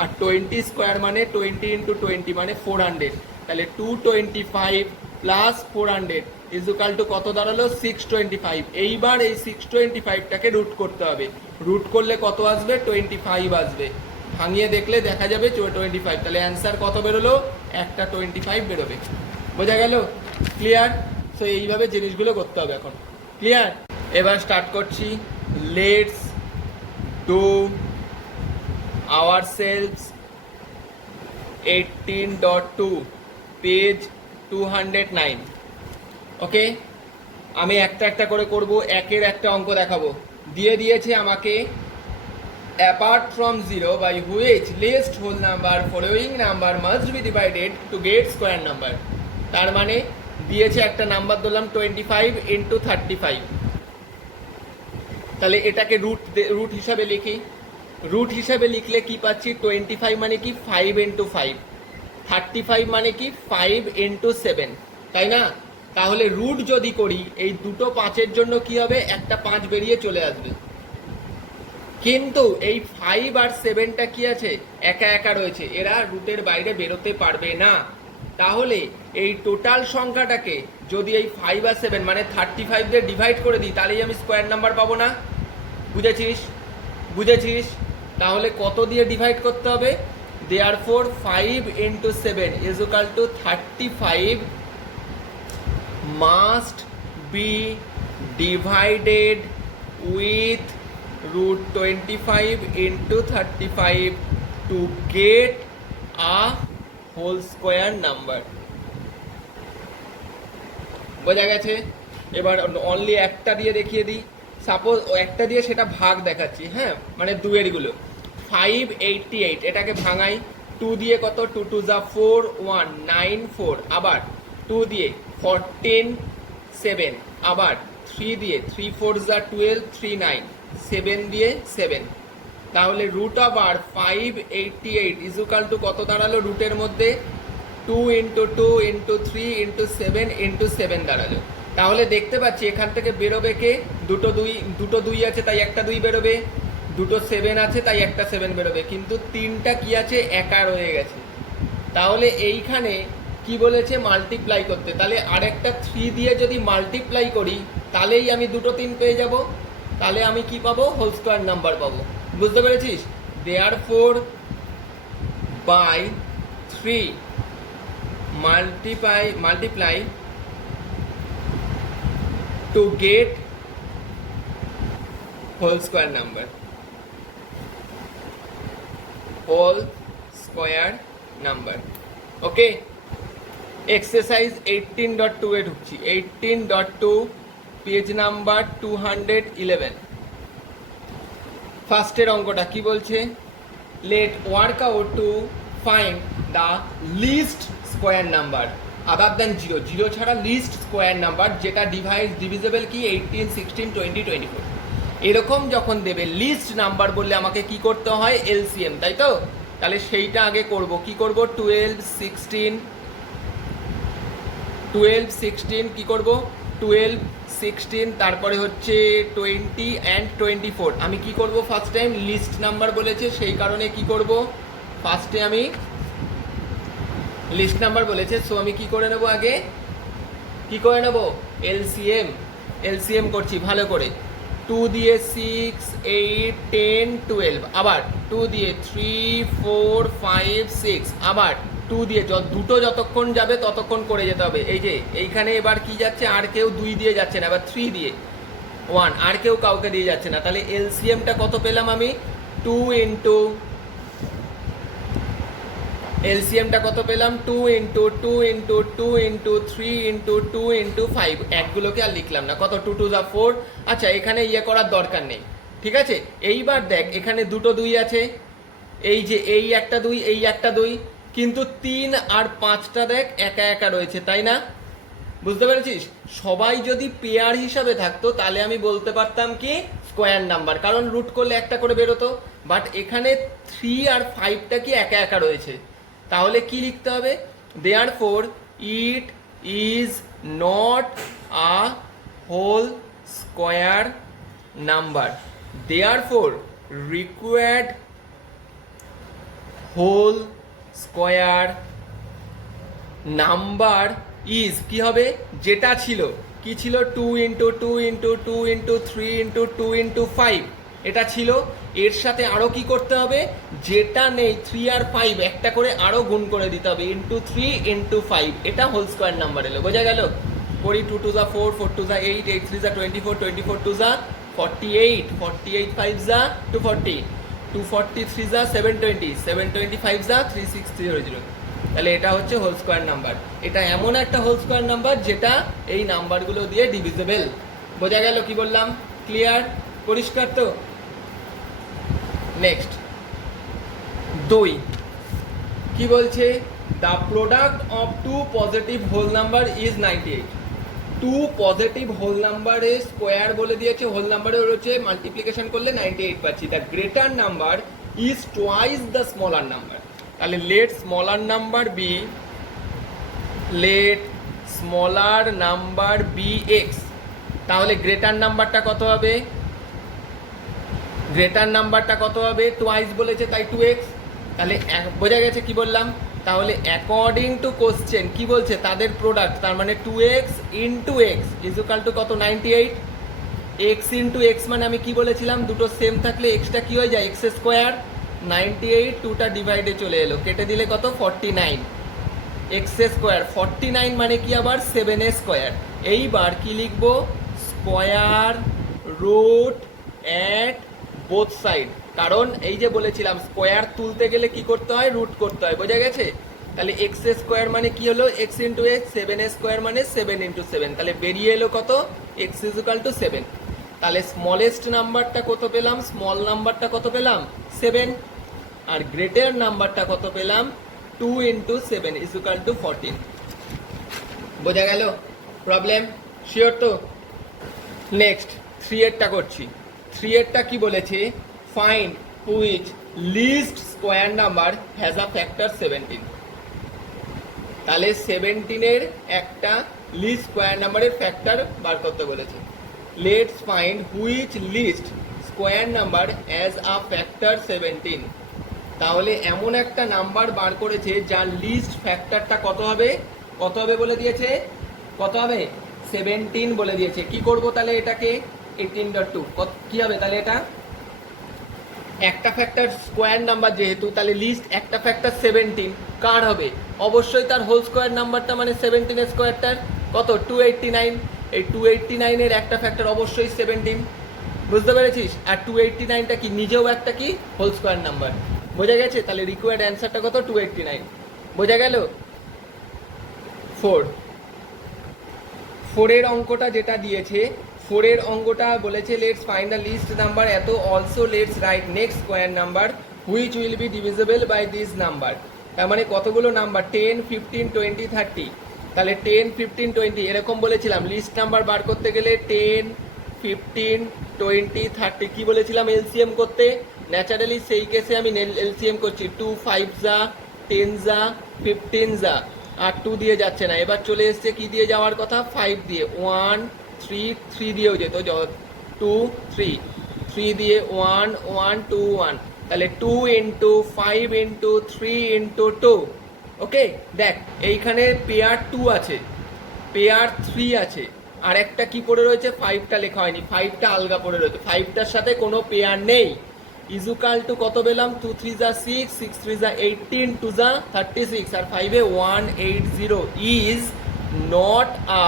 আর 20² মানে 20 × 20 মানে 400, তাহলে 225 প্লাস 400 ইকুয়াল টু কত দাঁড়ালো, 625। এইবার এই 625টাকে রুট করতে হবে, রুট করলে কত আসবে, 25 আসবে, ভাঙিয়ে দেখলে দেখা যাবে 25, তাহলে অ্যান্সার কত বেরোলো, একটা 25 বেরোবে। বোঝা গেল? ক্লিয়ার? সো এইভাবে জিনিসগুলো করতে হবে এখন। ক্লিয়ার? এবার স্টার্ট করছি। Let's do ourselves 18.2 page 209। ওকে, আমি একটা একটা করে করব, একের একটা অঙ্ক দেখাবো। দিয়ে দিয়েছে আমাকে apart from 0 by which least whole number following number must be divided to get square number। তার মানে দিয়েছে একটা নাম্বার ধরলাম 25 × 35, তাহলে এটাকে রুট হিসাবে লিখি। রুট হিসাবে লিখলে কি পাচ্ছি, 25 মানে কি 5 × 5, 35 মানে কি 5 × 7, তাই না? তাহলে রুট যদি করি এই দুটো 5-এর জন্য কি হবে, একটা 5 বেরিয়ে চলে আসবে, কিন্তু এই 5 আর 7টা কি আছে, একা একা রয়েছে, এরা রুটের বাইরে বেরোতে পারবে না। তাহলে এই টোটাল সংখ্যাটাকে যদি এই 5 আর 7 মানে 35 দিয়ে ডিভাইড করে দিই, তাহলেই আমি স্কোয়ার নাম্বার পাবো না। বুঝেছিস? বুঝেছিস? তাহলে কত দিয়ে ডিভাইড করতে হবে? therefore 5 into 7 is equal to 35 must be divided with root 25 into 35 to get a whole square number. বোঝা গেছে? এবার অনলি একটা দিয়ে দেখিয়ে দিই। সাপোজ একটা দিয়ে সেটা ভাগ দেখাচ্ছি, হ্যাঁ, মানে দুয়েরগুলো। 588 এটাকে ভাঙাই। 2 দিয়ে কত? 2 2 যা 4 1 9 4, আবার 2 দিয়ে 14 7, আবার 3 দিয়ে 3 4 যা 12 3 9, 7 দিয়ে 7। তাহলে রুট আবার 588 ইজ ইকুয়াল টু কত দাঁড়ালো? রুটের মধ্যে 2 into 2 into 3 into 7 into 7 দাঁড়ালো। তাহলে দেখতে পাচ্ছি এখান থেকে বেরোবে কে? দুটো দুই আছে তাই একটা 2 বেরোবে, দুটো 7 আছে তাই একটা 7 বেরোবে, কিন্তু তিনটা কি আছে? একা রয়ে গেছে। তাহলে এইখানে কি বলেছে? মাল্টিপ্লাই করতে। তাহলে আরেকটা 3 দিয়ে যদি মাল্টিপ্লাই করি তাহলেই আমি দুটো 3 পেয়ে যাব। তাহলে আমি কি পাবো? হোল স্কোয়ার নাম্বার পাবো। বুঝতে পেরেছিস? therefore by 3 multiply to get whole square number. Whole square number. Okay. Exercise 18.2 এ ঢুকছি। 18.2 পেজ নাম্বার 211। ফার্স্টের অঙ্কটা কি বলছে? Let work out to find the least square number other than 0, 0 ছাড়া লিস্ট স্কোয়ার নাম্বার যেটা ডিভিজেবল কি 18 16 20 24। এরকম যখন দেবে লিস্ট নাম্বার বললে আমাকে কি করতে হয়? এলসিএম, তাই তো? তাহলে সেইটা আগে করব। কি করব? 12 16 কি করব? 12 16, তারপরে হচ্ছে 20 and 24। আমি কি করব? ফার্স্ট টাইম লিস্ট নাম্বার বলেছে সেই কারণে কি করব? ফার্স্টে আমি লিস্ট নাম্বার বলেছে, সো আমি কি করে নেব? আগে কি করে নেব? এলসিএম করছি ভালো করে। 2 দিয়ে 6 8 10 12, আবার 2 দিয়ে 3 4 5 6, আবার 2 দিয়ে দুটো যতক্ষণ যাবে ততক্ষণ করে যেতে হবে। এই যে এইখানে এবার কি যাচ্ছে? আর কেউ 2 দিয়ে যাচ্ছে না, এবার 3 দিয়ে 1, আর কেউ কাউকে দিয়ে যাচ্ছে না। তাহলে এলসিএমটা কত পেলাম আমি? 2 ইন্টু এলসিএমটা কত পেলাম? 2 into 2 into 2 into 3 into 2 into 5। একগুলোকে আর লিখলাম না। কত? 2 2 যা 4। আচ্ছা, এখানে ইয়ে করার দরকার নেই, ঠিক আছে? এইবার দেখ এখানে দুটো 2 আছে, এই যে এই একটা 2 এই একটা 2, কিন্তু 3 আর 5টা দেখ একা একা রয়েছে, তাই না? বুঝতে পেরেছিস? সবাই যদি পেয়ার হিসাবে থাকতো তাহলে আমি বলতে পারতাম কি স্কোয়ার নাম্বার, কারণ রুট করলে একটা করে বেরোতো। বাট এখানে 3 আর 5টা কি একা একা রয়েছে, তাহলে কি লিখতে হবে? therefore it is not a whole square number, therefore required whole square number is কি হবে? যেটা ছিল কি ছিল? 2 into 2 into 2 into 3 into 2 into 5 এটা ছিল। এর সাথে আরো কি করতে হবে? যেটা নেই 3 আর 5 একটা করে আরো গুণ করে দিতে হবে, ইন্টু 3 ইন্টু 5। এটা হোল স্কোয়ার নাম্বার এলো। বোঝা গেল? করি 2 2 যা 4 4 2 যা 8 8 3 যা 24 24 2 যা 48 48 5 যা 240 243 যা 720 725 যা 3600। তাহলে এটা হচ্ছে হোল স্কোয়ার নাম্বার। এটা এমন একটা হোল স্কোয়ার নাম্বার যেটা এই নাম্বারগুলো দিয়ে ডিভিজেবল। বোঝা গেল কি বললাম? ক্লিয়ার? পরিষ্কার তো? নেক্সট 2 কি বলছে? The product of 2 positive whole number is 98। 2 positive whole নাম্বারের স্কোয়ার বলে দিয়েছে, হোল নাম্বারে রয়েছে মাল্টিপ্লিকেশন করলে 98 পাচ্ছি। The greater number is twice the smaller number. তাহলে let smaller number be X. তাহলে গ্রেটার নাম্বারটা কত হবে? গ্রেটার নাম্বারটা কত হবে? টোয়াইস বলেছে তাই 2x। তাহলে বোঝা গেছে কি বললাম? তাহলে অ্যাকর্ডিং টু কোশ্চেন কি বলছে? তাদের প্রোডাক্ট, তার মানে 2x into x is equal to কত? 98। এক্স ইন্টু এক্স মানে আমি কি বলেছিলাম, দুটো সেম থাকলে এক্সটা কি হয়ে যায়, এক্স স্কোয়ার। 98, 2টা ডিভাইডে চলে এলো, কেটে দিলে কত, 49। এক্স স্কোয়ার 49 মানে কি আবার 7 স্কোয়ার। এইবার কি লিখবো, square root at both side, কারণ এই যে বলেছিলাম স্কোয়ার তুলতে গেলে কি করতে হয়, রুট করতে হয়, বোঝা গেছে। তাহলে এক্স স্কোয়ার মানে কি হলো, এক্স ইন্টু এক্স, 7 স্কোয়ার মানে 7 ইন্টু 7, তাহলে বেরিয়ে এলো কত, এক্স ইজ ইকুয়াল টু 7। তাহলে স্মলেস্ট নাম্বারটা কত পেলাম, স্মল নাম্বারটা কত পেলাম 7, আর গ্রেটার নাম্বারটা কত পেলাম 2 ইন্টু 7 ইজ ইকুয়াল টু 14। বোঝা গেল প্রবলেম, শিওর তো। নেক্সট 3 এরটা করছি। 3 এরটা কি বলেছে, find which least square number has a factor 17। তাহলে 17 একটা লিস্ট স্কোয়ার নাম্বারের ফ্যাক্টর বার করতে বলেছে। Let's find which least square number has a factor 17। তাহলে এমন একটা নাম্বার বার করেছে যার লিস্ট ফ্যাক্টরটা কত হবে, কত হবে বলে দিয়েছে, কত হবে 17 বলে দিয়েছে। কি করব তাহলে এটাকে, 18.2 কি হবে তাহলে, এটা একটা ফ্যাক্টর স্কোয়ার নাম্বার যেহেতু, তাহলে লিস্ট একটা ফ্যাক্টর 17 কার হবে, অবশ্যই তার হোল স্কোয়ার নাম্বারটা মানে 17 স্কোয়ারটার কত 289। এই 289 এর একটা ফ্যাক্টর অবশ্যই 17, বুঝতে পেরেছিস। আর 289টা কি নিজেও একটা কি হোল স্কোয়ার নাম্বার, বোঝা গেছে। তাহলে রিকোয়ার্ড অ্যান্সারটা কত 289, বোঝা গেল। 4 এর অঙ্কটা যেটা দিয়েছে, 4 এর অঙ্কটা বলেছে let's find the least number, এত also let's write next square number which will be divisible by this number. তার মানে কতগুলো নাম্বার 10, 15, 20, 30। তাহলে 10, 15, 20 এরকম বলেছিলাম। লিস্ট নাম্বার বার করতে গেলে 10, 15, 20, 30 কি বলেছিলাম, এলসিএম করতে। ন্যাচারালি সেই কেসে আমি এলসিএম করছি, 2 5 যা, 10 যা, 15 যা, আর 2 দিয়ে যাচ্ছে না। এবার চলে এসছে কি দিয়ে যাওয়ার কথা, 5 দিয়ে, 1 3 3 দিয়েও যেত, 2 3 3 দিয়ে 1 1 2 1, তাহলে 2 ইন্টু 5 ইন্টু 3 ইন্টু 2। ওকে, দেখ এইখানে পেয়ার 2 আছে, পেয়ার 3 আছে, আর একটা কি পড়ে রয়েছে, 5টা লেখা হয়নি, 5টা আলগা পড়ে রয়েছে, 5টার সাথে কোনো পেয়ার নেই। ইজুকাল টু কত পেলাম, 2 3 যা 6, 6 3 যা 18, 2 যা 36, আর 5 এ 180 is not a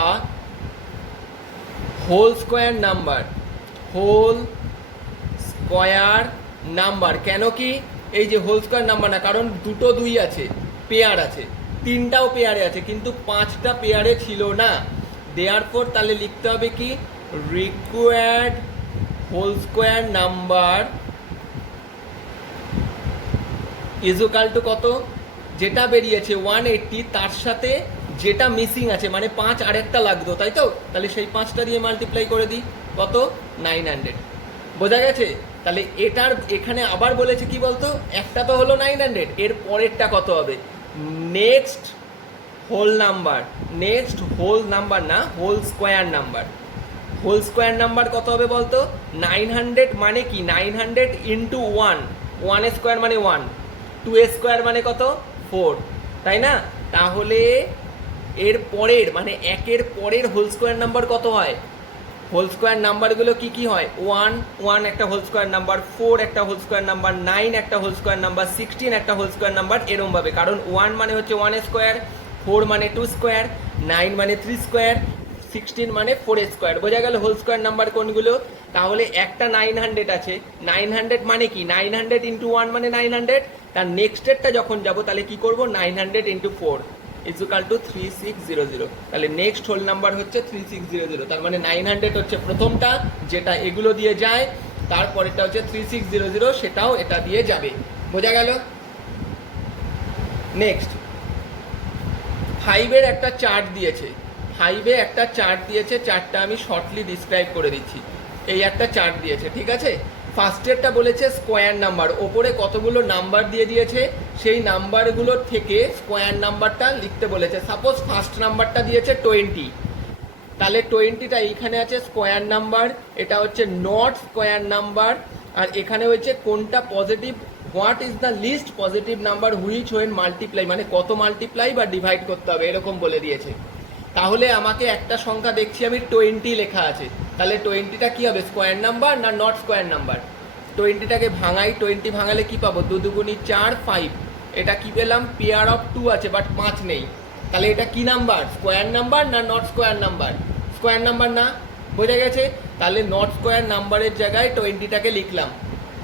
whole square number, whole square number. কেন কি, এই যে হোল স্কোয়ার নাম্বার না, কারণ দুটো 2 আছে, পেয়ার আছে, 3টাও পেয়ারে আছে, কিন্তু 5টা পেয়ারে ছিল না। দেয়ারফর তাহলে লিখতে হবে কি, required whole square number is equal to কত, যেটা বেরিয়েছে 180, তার সাথে যেটা মিসিং আছে মানে 5 আরেকটা লাগতো, তাই তো। তাহলে সেই 5টা দিয়ে মাল্টিপ্লাই করে দিই, কত 900, বোঝা গেছে। তাহলে এটার এখানে আবার বলেছে কি বলতো, একটা তো হলো 900, এর পরেরটা কত হবে, next whole number, next whole number না, whole square number. Whole square number কত হবে বলতো, 900 মানে কি, 900 ইন্টু 1, 1 স্কোয়ার মানে 1, 2 স্কোয়ার মানে কত 4, তাই না। তাহলে এর পরের মানে 1 পরের হোল স্কোয়ার নাম্বার কত হয়, হোল স্কোয়ার নাম্বারগুলো কি কি হয়, 1 1 একটা হোল স্কোয়ার নাম্বার, 4 একটা হোল স্কোয়ার নাম্বার, 9 একটা হোল স্কোয়ার নাম্বার, 16 একটা হোল স্কোয়ার নাম্বার, এরমভাবে। কারণ 1 মানে হচ্ছে 1 স্কোয়ার, 4 মানে 2 স্কোয়ার, 9 মানে 3 স্কোয়ার, 16 মানে 4 স্কোয়ার। বোঝা গেল হোল স্কোয়ার নাম্বার কোনগুলো। তাহলে একটা 900 আছে, 900 মানে কি, 900 ইন্টু 1 মানে 900, তার নেক্সটেরটা যখন যাব তাহলে কি করব, 900 ইন্টু 4 ইজুকাল টু 3600। তাহলে নেক্সট হোল নাম্বার হচ্ছে 3600, তার মানে 900 হচ্ছে প্রথমটা যেটা এগুলো দিয়ে যায়, তারপরেরটা হচ্ছে 3600, সেটাও এটা দিয়ে যাবে। বোঝা গেল। নেক্সট 5 এর একটা চার্ট দিয়েছে, 5 এ একটা চার্ট দিয়েছে, চার্টটা আমি শর্টলি ডিসক্রাইব করে দিচ্ছি। এই একটা চার্ট দিয়েছে, ঠিক আছে। ফার্স্টেরটা বলেছে স্কোয়ার নাম্বার, ওপরে কতগুলো নাম্বার দিয়ে দিয়েছে, সেই নাম্বারগুলোর থেকে স্কোয়ার নাম্বারটা লিখতে বলেছে। সাপোজ ফার্স্ট নাম্বারটা দিয়েছে 20, তাহলে 20টা এইখানে আছে স্কোয়ার নাম্বার, এটা হচ্ছে নট স্কোয়ার নাম্বার, আর এখানে হচ্ছে কোনটা positive, what is the least positive number which when multiply, মানে কত মাল্টিপ্লাই বা ডিভাইড করতে হবে, এরকম বলে দিয়েছে। তাহলে আমাকে একটা সংখ্যা দেখছি আমি 20 লেখা আছে, তাহলে 20টা কি হবে, স্কোয়ার নাম্বার না নট স্কোয়ার নাম্বার? 20টাকে ভাঙাই, 20 ভাঙালে কি পাবো, 2 দুগুণি 4, 5। এটা কি পেলাম, পেয়ার অফ 2 আছে বাট 5 নেই। তাহলে এটা কি নাম্বার, স্কোয়ার নাম্বার না not square number? Square number না, বোঝা গেছে? তাহলে নট স্কোয়ার নাম্বারের জায়গায় 20টাকে লিখলাম,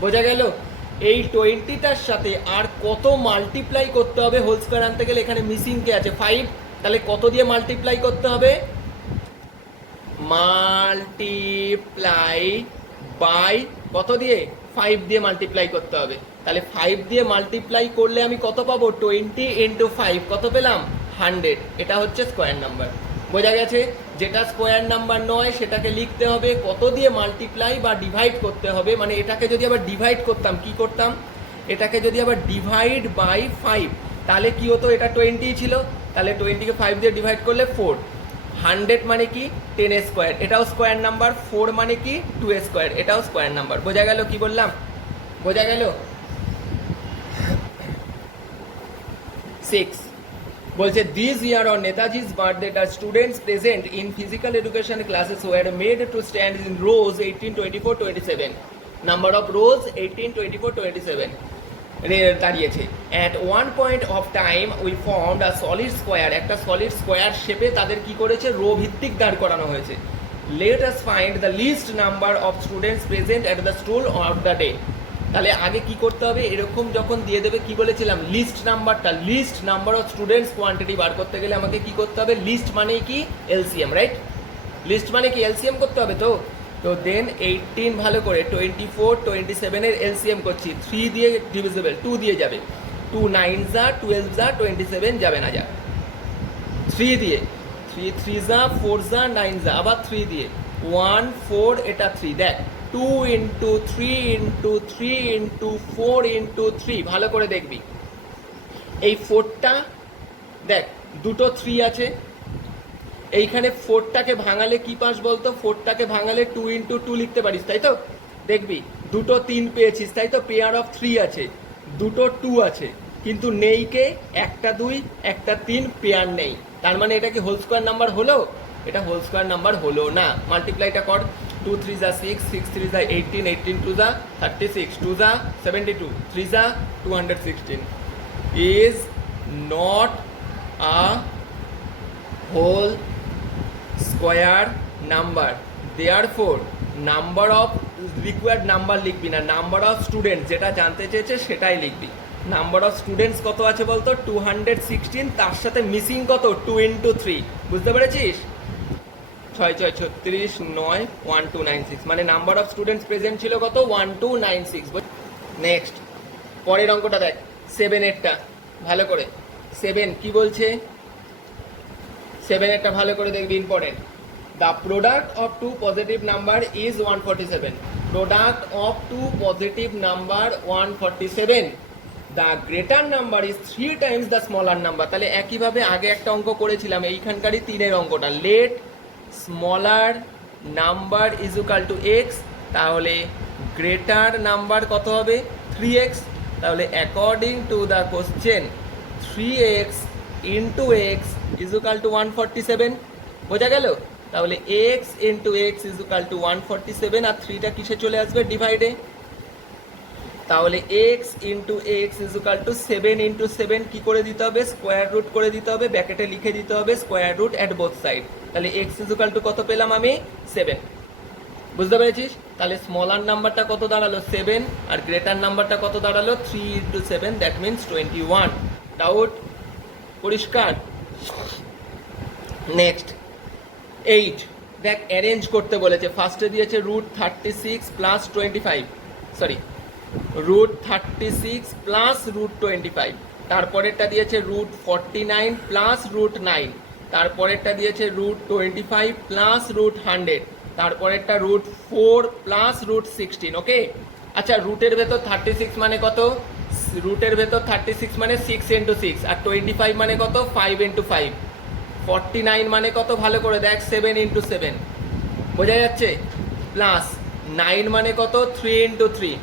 বোঝা গেল? এই 20টার সাথে আর কত মাল্টিপ্লাই করতে হবে হোল স্কোয়ার আনতে গেলে? এখানে মিসিং কে আছে, 5। তাহলে কত দিয়ে মাল্টিপ্লাই করতে হবে, মাল্টিপ্লাই বাই কত দিয়ে, 5 দিয়ে মাল্টিপ্লাই করতে হবে। তাহলে 5 দিয়ে মাল্টিপ্লাই করলে আমি কত পাবো, 20 ইন্টু 5 কত পেলাম, 100। এটা হচ্ছে স্কোয়ার নাম্বার, বোঝা গেছে? যেটা স্কোয়ার নাম্বার নয় সেটাকে লিখতে হবে কত দিয়ে মাল্টিপ্লাই বা ডিভাইড করতে হবে। মানে এটাকে যদি আবার ডিভাইড করতাম, কি করতাম, এটাকে যদি আবার ডিভাইড বাই 5 তাহলে কি হতো, এটা 20 ছিল, তাহলে 20কে 5 দিয়ে ডিভাইড করলে 4। 100 মানে কি, 10 স্কোয়ার, এটাও স্কোয়ার নাম্বার। 4 মানে কি, 2 স্কোয়ার, এটাও স্কোয়ার নাম্বার। বোঝা গেল কি বললাম, বোঝা গেল? 6 বলছে, this year on Netaji's birthday the students present in physical education classes were made to stand in rows 18, 24, 27. Number of rows 18, 24, 27 দাঁড়িয়েছে। At one point of time we formed a solid square, একটা solid square শেপে তাদের কি করেছে, rho ভিত্তিক দাঁড় করানো হয়েছে। Let us find the least number of students present at the school of the day. তাহলে আগে কি করতে হবে, এরকম যখন দিয়ে দেবে, কি বলেছিলাম, লিস্ট নাম্বারটা, least number of students quantity বার করতে গেলে আমাকে কি করতে হবে, লিস্ট মানে কি, এলসিএম, রাইট? লিস্ট মানে কি, এলসিএম করতে হবে। তো দেন 18 ভালো করে 24, 27 এর এলসিএম করছি, 3 দিয়ে ডিভিজিবল, 2 দিয়ে যাবে, 2 9 যা 12 যা 27 যাবে না, যা 3 দিয়ে, 3 3 যা 4 যা 9 যা, আবার 3 দিয়ে 1 4, এটা 3, দেখ 2 ইন্টু 3 ইন্টু 3 ইন্টু 4 ইন্টু 3, ভালো করে দেখবি। এই 4টা দেখ, দুটো 3 আছে, এইখানে 4টাকে ভাঙালে কি পাস বলতো, 4টাকে ভাঙালে 2 ইন্টু 2 লিখতে পারিস, তাই তো? দেখবি দুটো 3 পেয়েছিস, তাই তো? পেয়ার অফ 3 আছে, দুটো 2 আছে, কিন্তু নেই কে, একটা 2 একটা 3, পেয়ার নেই। তার মানে এটা কি হোল স্কোয়ার নাম্বার হলো? এটা হোল স্কোয়ার নাম্বার হলো না। মাল্টিপ্লাইটা কর, 2 3 যা 6, 6 3 যা 18, 18 2 যা 36, 2 যা 72, 3 যা 216 is not a whole square number. Therefore number of, required number লিখবি না, নাম্বার অফ স্টুডেন্টস যেটা জানতে চেয়েছে সেটাই লিখবি। নাম্বার অফ স্টুডেন্টস কত আছে বলতো, 216, তার সাথে মিসিং কত, 2 ইন্টু 3, বুঝতে পেরেছিস? 6 6 36 9 1296, মানে নাম্বার অফ স্টুডেন্টস প্রেজেন্ট ছিল কত, 1296। নেক্সট পরের অঙ্কটা দেখ, 7 এরটা ভালো করে। 7 কি বলছে, 7 একটা ভালো করে দেখবি, important. The product of two positive number is 147। Product of two positive number 147। The greater number is 3 times the smaller number. তাহলে একইভাবে আগে একটা অঙ্ক করেছিলাম, এইখানকারই 3-এর অঙ্কটা। Let smaller number is equal to x, তাহলে গ্রেটার নাম্বার কত হবে, 3x। তাহলে according to the question 3x into x is equal to 147, বোঝা গেল? তাহলে x into x is equal to 147, আর 3টা কিসে চলে আসবে, ডিভাইডে। তাহলে x into x is equal two 7 into 7 কি করে দিতে হবে, স্কোয়ার রুট করে দিতে হবে, ব্র্যাকেটে লিখে দিতে হবে square root at both side. তাহলে x ইজ ইকুয়াল টু কত পেলাম আমি, 7, বুঝতে পেরেছিস? তাহলে স্মলার নাম্বারটা কত দাঁড়ালো, 7, আর গ্রেটার নাম্বারটা কত দাঁড়ালো, 3 ইন্টু 7, দ্যাট মিনস 21। ডাউট পরিষ্কার? নেক্সট 8, দেখ অ্যারেঞ্জ করতে বলেছে। ফার্স্টে দিয়েছে √36 প্লাস 25, সরি √36 প্লাস √25, তারপরেরটা দিয়েছে √49 প্লাস √9, তারপরেরটা দিয়েছে √25 প্লাস √100, তারপরেরটা √4 প্লাস √16। ওকে, আচ্ছা রুটের ভেতর 36 মানে কত, রুটের ভেতর 36 মানে 6 ইন্টু 6, আর 25 মানে কত, 5 ইন্টু 5, 49 মানে কত, ভালো করে দেখ, 7 ইন্টু 7, বোঝা যাচ্ছে? প্লাস 9 মানে কত, 3 ইন্টু 3,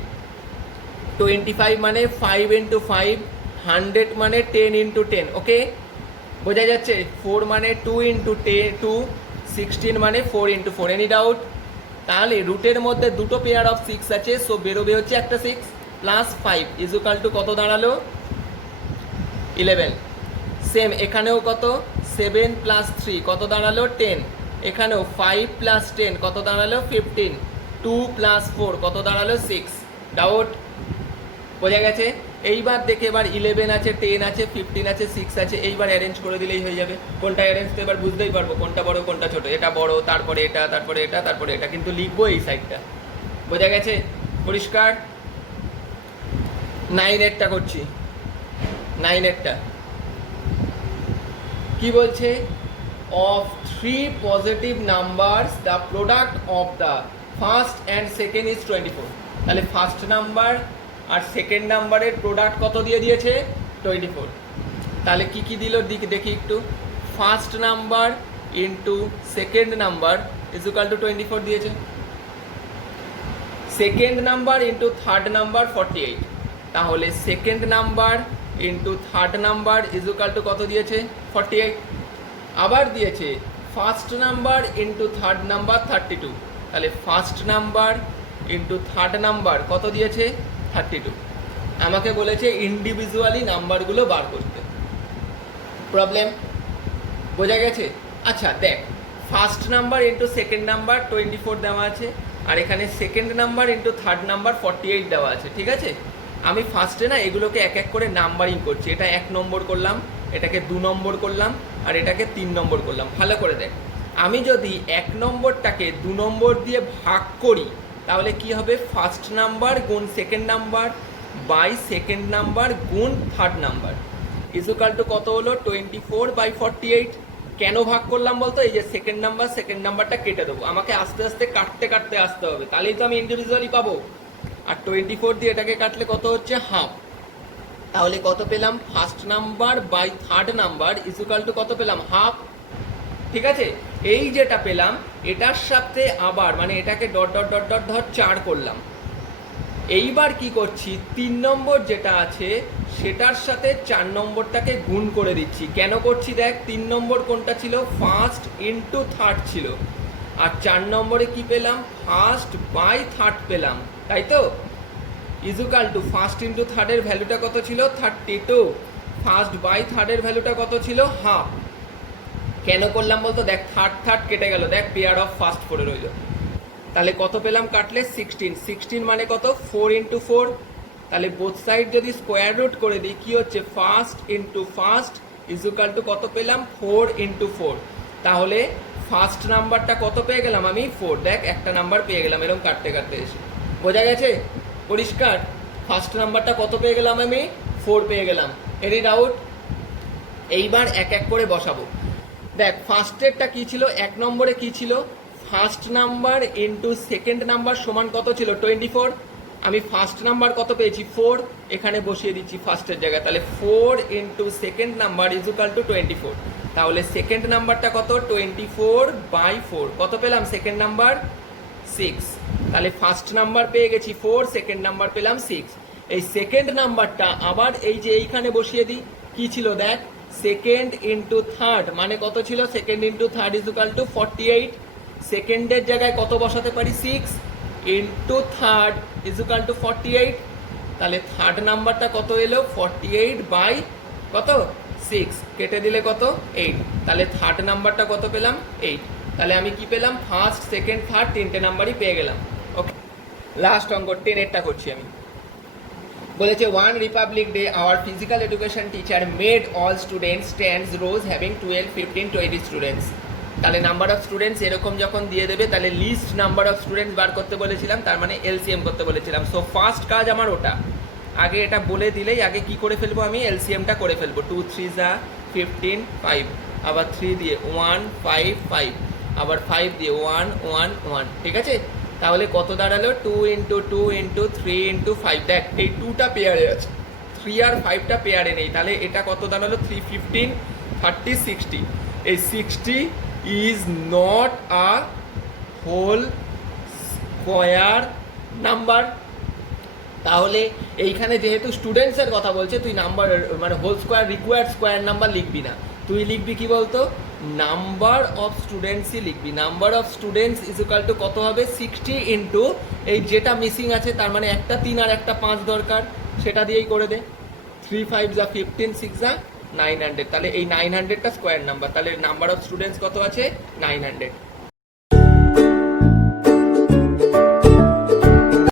25 মানে 5 ইন্টু 5, 100 মানে 10 ইন্টু 10। ওকে, বোঝা যাচ্ছে? 4 মানে 2 ইন্টু 2, 16 মানে 4 ইন্টু 4। Any doubt? তাহলে রুটের মধ্যে দুটো পেয়ার অফ 6 আছে, সো বেরোবে হচ্ছে একটা 6 প্লাস 5 ইজ ইকুয়াল টু কত দাঁড়ালো 11। সেম এখানেও কত 7 প্লাস 3 কত দাঁড়ালো 10, এখানেও 5 প্লাস 10 কত দাঁড়ালো 15, 2 প্লাস 4 কত দাঁড়ালো 6। ডাউট? বোঝা গেছে? এইবার দেখে এবার 11 আছে, 10 আছে, 15 আছে, 6 আছে, এইবার অ্যারেঞ্জ করে দিলেই হয়ে যাবে। কোনটা অ্যারেঞ্জ তো এবার বুঝতেই পারবো কোনটা বড় কোনটা ছোট। এটা বড়, তারপরে এটা, তারপরে এটা, তারপরে এটা, কিন্তু লিখবো এই সাইডটা। বোঝা গেছে? পরিষ্কার? 9 করছি। 9 কি বলছে? Of 3 positive numbers the product of the first and second is 24। তাহলে ফার্স্ট নাম্বার আর সেকেন্ড নাম্বারের প্রোডাক্ট কত দিয়ে দিয়েছে 24। তাহলে কি কি দিল দেখি একটু। First number into second number is equal two 24 দিয়েছে। Second number into third number 48। তাহলে second number into third number is equal to কত দিয়েছে 48। আবার দিয়েছে first number into third number 32। তাহলে first number into third number কত দিয়েছে 32। আমাকে বলেছে ইন্ডিভিজুয়ালি নাম্বারগুলো বার করতে। প্রবলেম? বোঝা গেছে? আচ্ছা দেখ, first number into second number 24 দেওয়া আছে, আর এখানে second number into third number 48 দেওয়া আছে। ঠিক আছে, আমি ফার্স্টে না এগুলোকে এক এক করে নাম্বারিং করছি। এটা 1 নম্বর করলাম, এটাকে 2 নম্বর করলাম, আর এটাকে 3 নম্বর করলাম। ভালো করে দেখ, আমি যদি 1 নম্বরটাকে 2 নম্বর দিয়ে ভাগ করি তাহলে কি হবে? ফার্স্ট নাম্বার গুণ second number by second number গুণ third number is equal to কত হলো 24/48। কেন ভাগ করলাম বলতো? এই যে সেকেন্ড নাম্বারটা কেটে দেবো, আমাকে আস্তে আস্তে কাটতে আসতে হবে, তাহলেই তো আমি ইন্ডিভিজুয়ালি পাবো। আর 24 দিয়ে এটাকে কাটলে কত হচ্ছে হাফ। তাহলে কত পেলাম? First number by third number is equal to কত পেলাম? হাফ। ঠিক আছে, এই যেটা পেলাম এটার সাথে আবার মানে এটাকে ডট ডট ডট ডট ধর 4 করলাম। এইবার কি করছি, 3 নম্বর যেটা আছে সেটার সাথে 4 নম্বরটাকে গুণ করে দিচ্ছি। কেন করছি দেখ, 3 নম্বর কোনটা ছিল? ফার্স্ট ইন্টু থার্ড ছিল, আর 4 নম্বরে কি পেলাম? ফার্স্ট বাই থার্ড পেলাম, তাই তো? ইজুকাল টু ফার্স্ট ইন্টু থার্ডের ভ্যালুটা কত ছিল? 32। ফার্স্ট বাই থার্ডের ভ্যালুটা কত ছিল? হাফ। কেন করলাম বলতো? দেখ থার্ড কেটে গেল, দেখ পেয়ার অফ ফার্স্ট 4 রইল। তাহলে কত পেলাম কাটলে? 16 মানে কত? 4 ইন্টু 4। তাহলে বোথ সাইড যদি স্কোয়ার রুট করে দিই কি হচ্ছে? First into first is equal to কত পেলাম? 4 ইন্টু 4। তাহলে ফার্স্ট নাম্বারটা কত পেয়ে গেলাম আমি? 4। দেখ একটা নাম্বার পেয়ে গেলাম এরকম কাটতে এসে। বোঝা গেছে? পরিষ্কার? ফার্স্ট নাম্বারটা কত পেয়ে গেলাম আমি? 4 পেয়ে গেলাম। Any doubt? এইবার এক এক করে বসাবো। দেখ ফার্স্টেরটা কি ছিল? 1 নম্বরে কি ছিল? First number into second number সমান কত ছিল? 24। আমি ফার্স্ট নাম্বার কত পেয়েছি? 4। এখানে বসিয়ে দিচ্ছি ফার্স্টের জায়গায়। তাহলে 4 into second number is equal two 24। তাহলে সেকেন্ড নাম্বারটা কত? 24/4। কত পেলাম সেকেন্ড নাম্বার? 6। তাহলে ফার্স্ট নাম্বার পেয়ে গেছি 4, সেকেন্ড নাম্বার পেলাম 6। এই সেকেন্ড নাম্বারটা আবার এই যে এইখানে বসিয়ে দিই। কি ছিল দেখ? সেকেন্ড ইন্টু থার্ড মানে কত ছিল? Second into third is equal two 48। সেকেন্ডের জায়গায় কত বসাতে পারি? 6 into third is equal two 48। তাহলে থার্ড নাম্বারটা কত এলো? 48 বাই কত? 6। কেটে দিলে কত? 8। তাহলে থার্ড নাম্বারটা কত পেলাম? 8। তাহলে আমি কি পেলাম? ফার্স্ট সেকেন্ড থার্ড 3টে নাম্বারই পেয়ে গেলাম। ওকে, লাস্ট অঙ্ক 10 করছি আমি। বলেছে one republic day our physical education teacher made all students stands rows having 12, 15, 20 students. তাহলে নাম্বার অফ স্টুডেন্টস এরকম যখন দিয়ে দেবে তাহলে লিস্ট নাম্বার অফ স্টুডেন্টস বার করতে বলেছিলাম, তার মানে এলসিএম করতে বলেছিলাম। সো ফার্স্ট কাজ আমার ওটা, আগে এটা বলে দিলেই আগে কি করে ফেলবো আমি? এলসিএমটা করে ফেলবো। 2 3 যা 15, 5, আবার 3 দিয়ে 1 5 5, আবার 5 দিয়ে 1 1 1। ঠিক আছে, তাহলে কত দাঁড়ালো? 2 ইন্টু 2 ইন্টু 3 ইন্টু 5। দেখ এই 2টা পেয়ারে আছে, 3 আর 5টা পেয়ারে নেই। তাহলে এটা কত দাঁড়ালো? 3 15 30 60। এই 60 is not a whole square number. তাহলে এইখানে যেহেতু স্টুডেন্টসের কথা বলছে, তুই নাম্বার মানে whole square required square number লিখবি না, তুই লিখবি কি বলতো? নাম্বার অফ স্টুডেন্টসই লিখবি। Number of students is equal to কত হবে, 60 ইন্টু এই যেটা মিসিং আছে, তার মানে একটা 3 আর একটা 5 দরকার, সেটা দিয়েই করে দে। 3 5 যা 15, 6 যা 900, তাহলে এই 900টা স্কোয়ার নাম্বার, তাহলে নাম্বার অফ স্টুডেন্টস কত আছে 900।